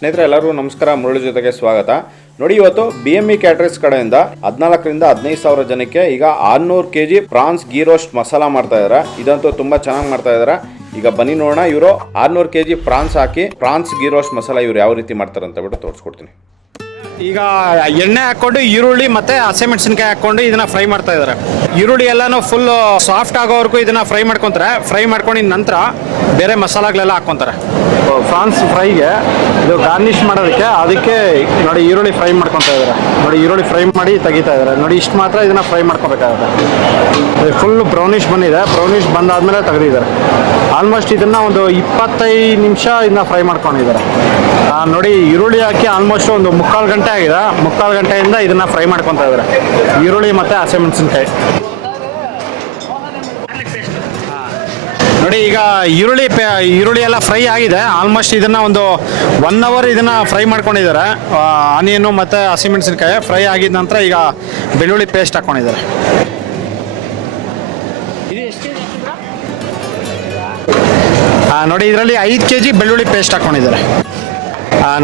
ಸ್ನೇಹಿತರೆ ಎಲ್ಲರಿಗೂ ನಮಸ್ಕಾರ. ಮುರಳಿ ಜೊತೆಗೆ ಸ್ವಾಗತ. ನೋಡಿ, ಇವತ್ತು BME ಕ್ಯಾಟರರ್ಸ್ ಕಡೆಯಿಂದ 14ರಿಂದ 15,000 ಜನಕ್ಕೆ ಈಗ 600 kg prawns ghee roast masala ಮಾಡ್ತಾ ಇದ್ದಾರೆ. ಇದಂತೂ ತುಂಬಾ ಚೆನ್ನಾಗಿ ಮಾಡ್ತಾ ಇದ್ದಾರೆ. ಈಗ ಬನ್ನಿ ನೋಡೋಣ, ಇವರು 600 kg ಪ್ರಾನ್ಸ್ ಹಾಕಿ ಪ್ರಾನ್ಸ್ ಗೀ ರೋಸ್ಟ್ ಮಸಾಲ ಇವ್ರು ಯಾವ ರೀತಿ ಮಾಡ್ತಾರೆ ಅಂತ ಬಿಟ್ಟು ತೋರಿಸ್ಕೊಡ್ತೀನಿ. ಈಗ ಎಣ್ಣೆ ಹಾಕೊಂಡು ಈರುಳ್ಳಿ ಮತ್ತೆ ಹಸಿಮೆಣಸಿನಕಾಯಿ ಹಾಕೊಂಡು ಇದನ್ನ ಫ್ರೈ ಮಾಡ್ತಾ ಇದ್ದಾರೆ. ಈರುಳ್ಳಿ ಎಲ್ಲಾನು ಫುಲ್ ಸಾಫ್ಟ್ ಆಗೋವರೆಗೂ ಇದನ್ನ ಫ್ರೈ ಮಾಡ್ಕೊಂತಾರೆ. ಫ್ರೈ ಮಾಡ್ಕೊಂಡಿದ ನಂತರ ಬೇರೆ ಮಸಾಲಾಗಳೆಲ್ಲ ಹಾಕ್ಕೊಂತಾರೆ. ಪ್ರಾನ್ಸ್ ಫ್ರೈಗೆ ಇದು ಗಾರ್ನಿಷ್ ಮಾಡೋದಕ್ಕೆ ಅದಕ್ಕೆ ನೋಡಿ ಈರುಳ್ಳಿ ಫ್ರೈ ಮಾಡ್ಕೊತಾ ಇದ್ದಾರೆ. ನೋಡಿ ಈರುಳ್ಳಿ ಫ್ರೈ ಮಾಡಿ ತೆಗಿತಾ ಇದ್ದಾರೆ. ನೋಡಿ ಇಷ್ಟು ಮಾತ್ರ ಇದನ್ನ ಫ್ರೈ ಮಾಡ್ಕೋಬೇಕಾಗುತ್ತೆ. ಫುಲ್ ಬ್ರೌನಿಷ್ ಬಂದಿದೆ. ಬ್ರೌನಿಷ್ ಬಂದಾದ್ಮೇಲೆ ತೆಗೆದಿದ್ದಾರೆ. ಆಲ್ಮೋಸ್ಟ್ ಇದನ್ನ ಒಂದು 25 ನಿಮಿಷ ಇದನ್ನ ಫ್ರೈ ಮಾಡ್ಕೊಂಡಿದ್ದಾರೆ. ನೋಡಿ ಈರುಳ್ಳಿ ಹಾಕಿ ಆಲ್ಮೋಸ್ಟ್ ಒಂದು 3/4 ಗಂಟೆ ಆಗಿದೆ. 3/4 ಗಂಟೆಯಿಂದ ಇದನ್ನ ಫ್ರೈ ಮಾಡ್ಕೊತಾ ಇದ್ದಾರೆ, ಈರುಳ್ಳಿ ಮತ್ತೆ ಹಸಿಮೆಣಸಿನಕಾಯಿ. ನೋಡಿ ಈಗ ಈರುಳ್ಳಿ ಎಲ್ಲ ಫ್ರೈ ಆಗಿದೆ. ಆಲ್ಮೋಸ್ಟ್ ಇದನ್ನ ಒಂದು 1 hour ಇದನ್ನ ಫ್ರೈ ಮಾಡ್ಕೊಂಡಿದ್ದಾರೆ. ಆನಿಯನ್ನು ಮತ್ತೆ ಹಸಿಮೆಣಸಿನಕಾಯಿ ಫ್ರೈ ಆಗಿದ ನಂತರ ಈಗ ಬೆಳ್ಳುಳ್ಳಿ ಪೇಸ್ಟ್ ಹಾಕೊಂಡಿದ್ದಾರೆ. ನೋಡಿ ಇದರಲ್ಲಿ 5 kg ಬೆಳ್ಳುಳ್ಳಿ ಪೇಸ್ಟ್ ಹಾಕೊಂಡಿದ್ದಾರೆ.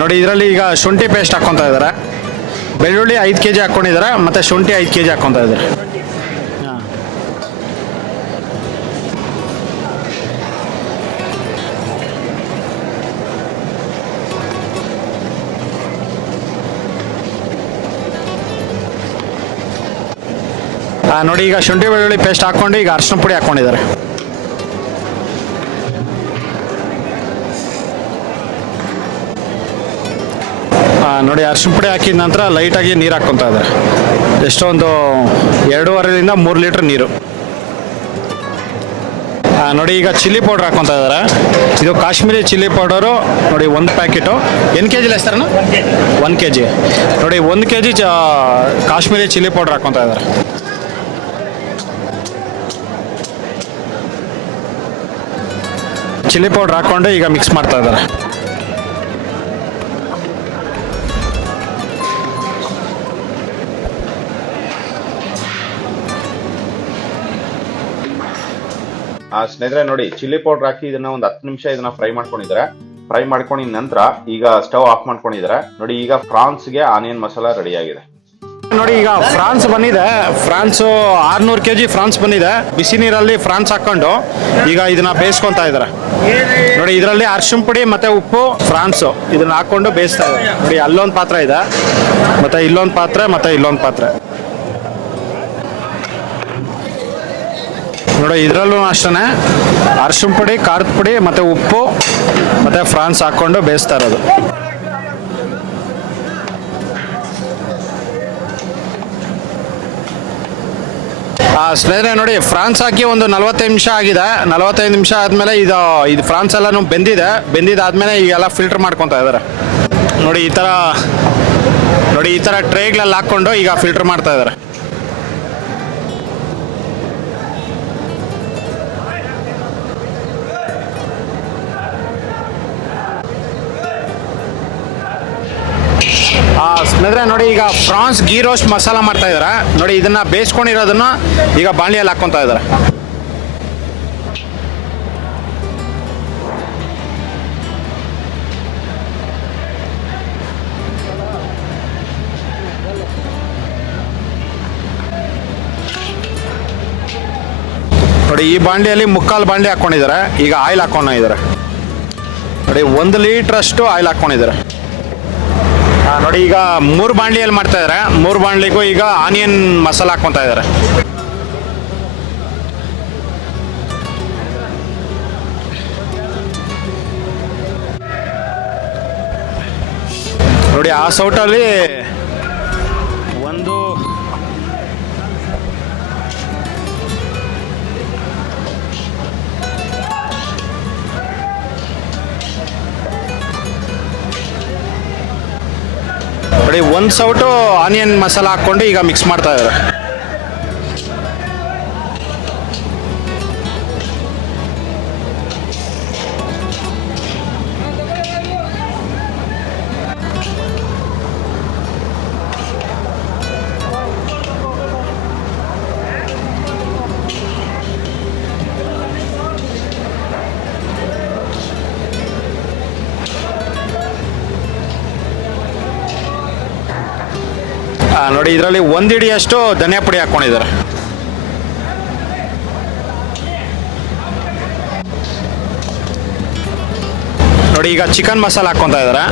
ನೋಡಿ ಇದರಲ್ಲಿ ಈಗ ಶುಂಠಿ ಪೇಸ್ಟ್ ಹಾಕ್ಕೊತಾ ಇದ್ದಾರೆ. ಬೆಳ್ಳುಳ್ಳಿ 5 kg ಹಾಕ್ಕೊಂಡಿದ್ದಾರೆ ಮತ್ತು ಶುಂಠಿ 5 kg ಹಾಕ್ಕೊತಾ ಇದ್ದಾರೆ. ನೋಡಿ ಈಗ ಶುಂಠಿ ಬೆಳ್ಳುಳ್ಳಿ ಪೇಸ್ಟ್ ಹಾಕ್ಕೊಂಡು ಈಗ ಅರಿಶಿನ ಪುಡಿ ಹಾಕ್ಕೊಂಡಿದ್ದಾರೆ. ನೋಡಿ ಅರಿಶಿನ ಪುಡಿ ಹಾಕಿದ ನಂತರ ಲೈಟಾಗಿ ನೀರು ಹಾಕ್ಕೊತಾ ಇದ್ದಾರೆ. ಎಷ್ಟೊಂದು 2.5ರಿಂದ 3 ಲೀಟ್ರ್ ನೀರು. ನೋಡಿ ಈಗ ಚಿಲ್ಲಿ ಪೌಡ್ರ್ ಹಾಕ್ಕೊತಾ ಇದ್ದಾರೆ. ಇದು ಕಾಶ್ಮೀರಿ ಚಿಲ್ಲಿ ಪೌಡರು. ನೋಡಿ 1 ಪ್ಯಾಕೆಟು. ಏನು kg ಎಷ್ಟರನ 1 kg. ನೋಡಿ 1 kg ಕಾಶ್ಮೀರಿ ಚಿಲ್ಲಿ ಪೌಡ್ರ್ ಹಾಕ್ಕೊತಾ ಇದ್ದಾರೆ. ಚಿಲ್ಲಿ ಪೌಡ್ರ್ ಹಾಕ್ಕೊಂಡು ಈಗ ಮಿಕ್ಸ್ ಮಾಡ್ತಾ ಇದ್ದಾರೆ. ಸ್ನೇಹಿತರೆ ನೋಡಿ, ಚಿಲ್ಲಿ ಪೌಡರ್ ಹಾಕಿ ಇದನ್ನ ಒಂದು 10 ನಿಮಿಷ ಇದನ್ನ ಫ್ರೈ ಮಾಡ್ಕೊಂಡಿದ್ದಾರೆ. ಫ್ರೈ ಮಾಡ್ಕೊಂಡಿದ ನಂತರ ಈಗ ಸ್ಟವ್ ಆಫ್ ಮಾಡ್ಕೊಂಡಿದ್ದಾರೆ. ನೋಡಿ ಈಗ ಫ್ರಾನ್ಸ್ಗೆ ಆನಿಯನ್ ಮಸಾಲ ರೆಡಿ ಆಗಿದೆ. ನೋಡಿ ಈಗ ಫ್ರಾನ್ಸ್ ಬಂದಿದೆ. ಫ್ರಾನ್ಸು 600 kg ಫ್ರಾನ್ಸ್ ಬಂದಿದೆ. ಬಿಸಿ ನೀರಲ್ಲಿ ಫ್ರಾನ್ಸ್ ಹಾಕೊಂಡು ಈಗ ಇದನ್ನ ಬೇಯಿಸ್ಕೊತಾ ಇದ್ದಾರೆ. ನೋಡಿ ಇದರಲ್ಲಿ ಅರಿಶಿನ ಪುಡಿ ಮತ್ತೆ ಉಪ್ಪು ಫ್ರಾನ್ಸು ಇದನ್ನ ಹಾಕೊಂಡು ಬೇಯಿಸ್ತಾ ಇದ್ದಾರೆ. ನೋಡಿ ಅಲ್ಲೊಂದು ಪಾತ್ರೆ ಇದೆ, ಮತ್ತೆ ಇಲ್ಲೊಂದು ಪಾತ್ರೆ, ಮತ್ತೆ ಇಲ್ಲೊಂದು ಪಾತ್ರೆ. ನೋಡಿ ಇದರಲ್ಲೂ ಅಷ್ಟೇ ಅರಿಶಿನ ಪುಡಿ, ಖಾರದ ಪುಡಿ ಮತ್ತು ಉಪ್ಪು ಮತ್ತು ಫ್ರಾನ್ಸ್ ಹಾಕ್ಕೊಂಡು ಬೇಯಿಸ್ತಾ ಇರೋದು. ಸ್ನೇಹಿತರೆ ನೋಡಿ ಫ್ರಾನ್ಸ್ ಹಾಕಿ ಒಂದು 45 ನಿಮಿಷ ಆಗಿದೆ. 45 ನಿಮಿಷ ಆದಮೇಲೆ ಇದು ಫ್ರಾನ್ಸ್ ಎಲ್ಲನೂ ಬೆಂದಿದ್ದಾದಮೇಲೆ ಈಗೆಲ್ಲ ಫಿಲ್ಟರ್ ಮಾಡ್ಕೊತಾ ಇದ್ದಾರೆ. ನೋಡಿ ಈ ಥರ ಟ್ರೇಗಳಲ್ಲಿ ಹಾಕ್ಕೊಂಡು ಈಗ ಫಿಲ್ಟರ್ ಮಾಡ್ತಾ ಇದ್ದಾರೆ. ಸ್ನೇಹಿತರೆ ನೋಡಿ ಈಗ ಪ್ರಾನ್ಸ್ ಗೀ ರೋಸ್ಟ್ ಮಸಾಲ ಮಾಡ್ತಾ ಇದ್ದಾರೆ. ನೋಡಿ ಇದನ್ನ ಬೇಯಿಸ್ಕೊಂಡಿರೋದನ್ನ ಈಗ ಬಾಣಲಿಯಲ್ಲಿ ಹಾಕ್ಕೊತಾ ಇದ್ದಾರೆ. ನೋಡಿ ಈ ಬಾಣಲಿಯಲ್ಲಿ 3/4 ಬಾಣಲಿ ಹಾಕ್ಕೊಂಡಿದ್ದಾರೆ. ಈಗ ಆಯಿಲ್ ಹಾಕೊಂಡಿದ್ದಾರೆ. ನೋಡಿ 1 ಲೀಟ್ರಷ್ಟು ಆಯಿಲ್ ಹಾಕ್ಕೊಂಡಿದ್ದಾರೆ. ನೋಡಿ ಈಗ 3 ಬಾಣಲಿಯಲ್ಲಿ ಮಾಡ್ತಾ ಇದ್ದಾರೆ. 3 ಬಾಣಲಿಗೂ ಈಗ ಆನಿಯನ್ ಮಸಾಲ ಹಾಕ್ಕೊತಾ ಇದ್ದಾರೆ. ನೋಡಿ ಆ ಸೌಟಲ್ಲಿ ಒಂದು ನೋಡಿ 1 ಸೌಟು ಆನಿಯನ್ ಮಸಾಲ ಹಾಕ್ಕೊಂಡು ಈಗ ಮಿಕ್ಸ್ ಮಾಡ್ತಾ ಇದ್ದಾರೆ. ನೋಡಿ ಇದರಲ್ಲಿ 1 ಹಿಡಿಯಷ್ಟು ಧನಿಯಾ ಪುಡಿ ಹಾಕ್ಕೊಂಡಿದ್ದಾರೆ. ನೋಡಿ ಈಗ ಚಿಕನ್ ಮಸಾಲ ಹಾಕ್ಕೊತಾ ಇದ್ದಾರೆ.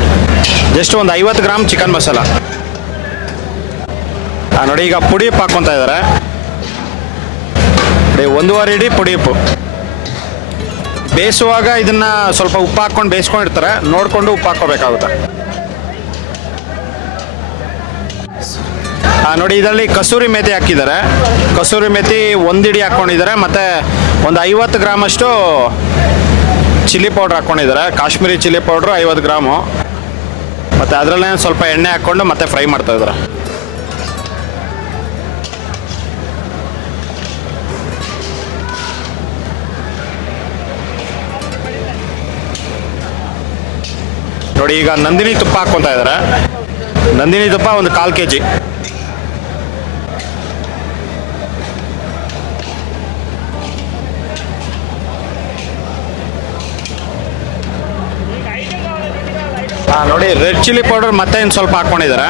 ಜಸ್ಟ್ ಒಂದು 50 ಗ್ರಾಮ್ ಚಿಕನ್ ಮಸಾಲ. ನೋಡಿ ಈಗ ಪುಡಿ ಉಪ್ಪು ಹಾಕ್ಕೊತಾ ಇದ್ದಾರೆ. 1.5 ಹಿಡಿ ಪುಡಿ ಉಪ್ಪು. ಬೇಯಿಸುವಾಗ ಇದನ್ನ ಸ್ವಲ್ಪ ಉಪ್ಪು ಹಾಕ್ಕೊಂಡು ಬೇಯಿಸ್ಕೊಂಡಿರ್ತಾರೆ, ನೋಡಿಕೊಂಡು ಉಪ್ಪು ಹಾಕ್ಕೋಬೇಕಾಗುತ್ತೆ. ನೋಡಿ ಇದರಲ್ಲಿ ಕಸೂರಿ ಮೇಥಿ ಹಾಕಿದ್ದಾರೆ. ಕಸೂರಿ ಮೇಥಿ 1 ಹಿಡಿ ಹಾಕ್ಕೊಂಡಿದ್ದಾರೆ. ಮತ್ತು ಒಂದು 50 ಗ್ರಾಮಷ್ಟು ಚಿಲ್ಲಿ ಪೌಡ್ರ್ ಹಾಕ್ಕೊಂಡಿದ್ದಾರೆ. Kashmiri chilli powder 50 gram. ಮತ್ತು ಅದರಲ್ಲೇ ಸ್ವಲ್ಪ ಎಣ್ಣೆ ಹಾಕ್ಕೊಂಡು ಮತ್ತೆ ಫ್ರೈ ಮಾಡ್ತಾಯಿದ್ದಾರೆ. ನೋಡಿ ಈಗ ನಂದಿನಿ ತುಪ್ಪ ಹಾಕ್ಕೊತಾ ಇದ್ದಾರೆ. ನಂದಿನಿ ತುಪ್ಪ ಒಂದು 1/4 kg. ನೋಡಿ ರೆಡ್ ಚಿಲ್ಲಿ ಪೌಡರ್ ಮತ್ತೆ ಇನ್ನು ಸ್ವಲ್ಪ ಹಾಕ್ಕೊಂಡಿದ್ದಾರೆ.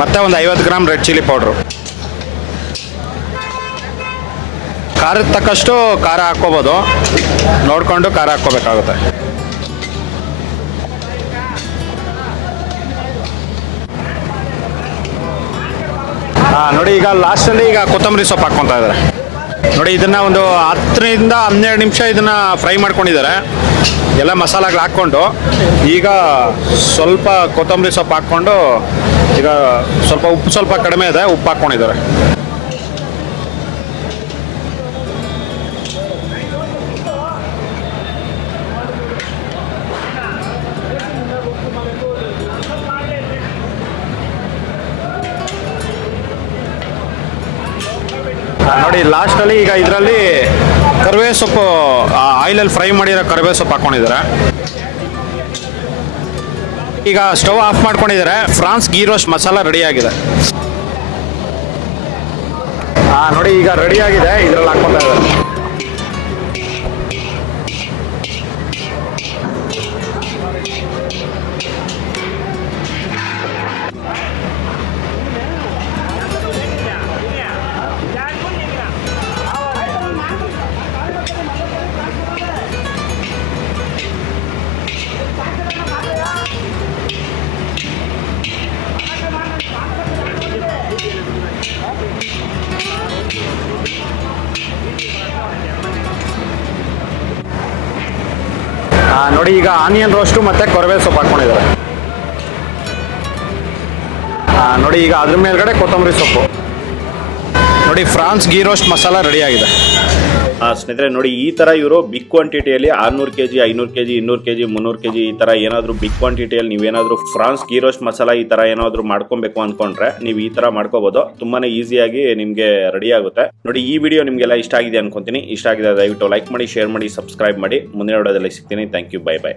ಮತ್ತೆ ಒಂದು 50 ಗ್ರಾಮ್ ರೆಡ್ ಚಿಲ್ಲಿ ಪೌಡ್ರು. ಖಾರದ ತಕ್ಕಷ್ಟು ಖಾರ ಹಾಕ್ಕೋಬೋದು, ನೋಡಿಕೊಂಡು ಖಾರ ಹಾಕ್ಕೋಬೇಕಾಗುತ್ತೆ. ನೋಡಿ ಈಗ ಲಾಸ್ಟಲ್ಲಿ ಈಗ ಕೊತ್ತಂಬರಿ ಸೊಪ್ಪು ಹಾಕ್ಕೊತಾ ಇದ್ದಾರೆ. ನೋಡಿ ಇದನ್ನು ಒಂದು 10ರಿಂದ 12 ನಿಮಿಷ ಇದನ್ನು ಫ್ರೈ ಮಾಡ್ಕೊಂಡಿದ್ದಾರೆ. ಎಲ್ಲ ಮಸಾಲೆಗಳು ಹಾಕ್ಕೊಂಡು ಈಗ ಸ್ವಲ್ಪ ಕೊತ್ತಂಬರಿ ಸೊಪ್ಪು ಹಾಕ್ಕೊಂಡು ಈಗ ಸ್ವಲ್ಪ ಉಪ್ಪು ಸ್ವಲ್ಪ ಕಡಿಮೆ ಇದೆ, ಉಪ್ಪು ಹಾಕ್ಕೊಂಡಿದ್ದಾರೆ. ನೋಡಿ ಲಾಸ್ಟಲ್ಲಿ ಈಗ ಇದರಲ್ಲಿ ಕರಿಬೇವು ಸೊಪ್ಪು ಆಯಿಲಲ್ಲಿ ಫ್ರೈ ಮಾಡಿರೋ ಕರಿಬೇವು ಸೊಪ್ಪು ಹಾಕ್ಕೊಂಡಿದ್ದಾರೆ. ಈಗ ಸ್ಟವ್ ಆಫ್ ಮಾಡ್ಕೊಂಡಿದ್ದಾರೆ. France ghee roast masala ready ಆಗಿದೆ. ನೋಡಿ ಈಗ ರೆಡಿ ಆಗಿದೆ, ಇದರಲ್ಲಿ ಹಾಕ್ಕೊತಾ ಇದ್ದಾರೆ. ನೋಡಿ ಈಗ ಆನಿಯನ್ ರೋಸ್ಟು ಮತ್ತು ಕರಿಬೇವು ಸೊಪ್ಪು ಹಾಕ್ಕೊಂಡಿದ್ದಾರೆ. ನೋಡಿ ಈಗ ಅದ್ರ ಮೇಲ್ಗಡೆ ಕೊತ್ತಂಬರಿ ಸೊಪ್ಪು. ನೋಡಿ France ghee roast masala ready ಆಗಿದೆ. ಸ್ನೇಹಿತರೆ ನೋಡಿ ಈ ಥರ ಇವರು big ಕ್ವಾಂಟಿಟಿಯಲ್ಲಿ 600 kg 500 kg 200 kg 300 kg ಈ ಥರ ಏನಾದರೂ ಬಿಗ್ ಕ್ವಾಂಟಿಟಿಯಲ್ಲಿ ನೀವೇನಾದರೂ ಫ್ರಾನ್ಸ್ ಗೀ ರೋಸ್ಟ್ ಮಸಾಲ ಈ ಥರ ಏನಾದರೂ ಮಾಡ್ಕೊಬೇಕು ಅಂದ್ಕೊಂಡ್ರೆ ನೀವು ಈ ಥರ ಮಾಡ್ಕೋಬೋದು. ತುಂಬಾ ಈಸಿಯಾಗಿ ನಿಮಗೆ ರೆಡಿ ಆಗುತ್ತೆ. ನೋಡಿ ಈ ವಿಡಿಯೋ ನಿಮಗೆಲ್ಲ ಇಷ್ಟ ಆಗಿದೆ ಅನ್ಕೊಂತೀನಿ. ಇಷ್ಟ ಆಗಿದೆ ದಯವಿಟ್ಟು ಲೈಕ್ ಮಾಡಿ, ಶೇರ್ ಮಾಡಿ, ಸಬ್ಸ್ಕ್ರೈಬ್ ಮಾಡಿ. ಮುಂದಿನ ವಿಡಿಯೋದಲ್ಲಿ ಸಿಗ್ತೀನಿ. Thank you. Bye by.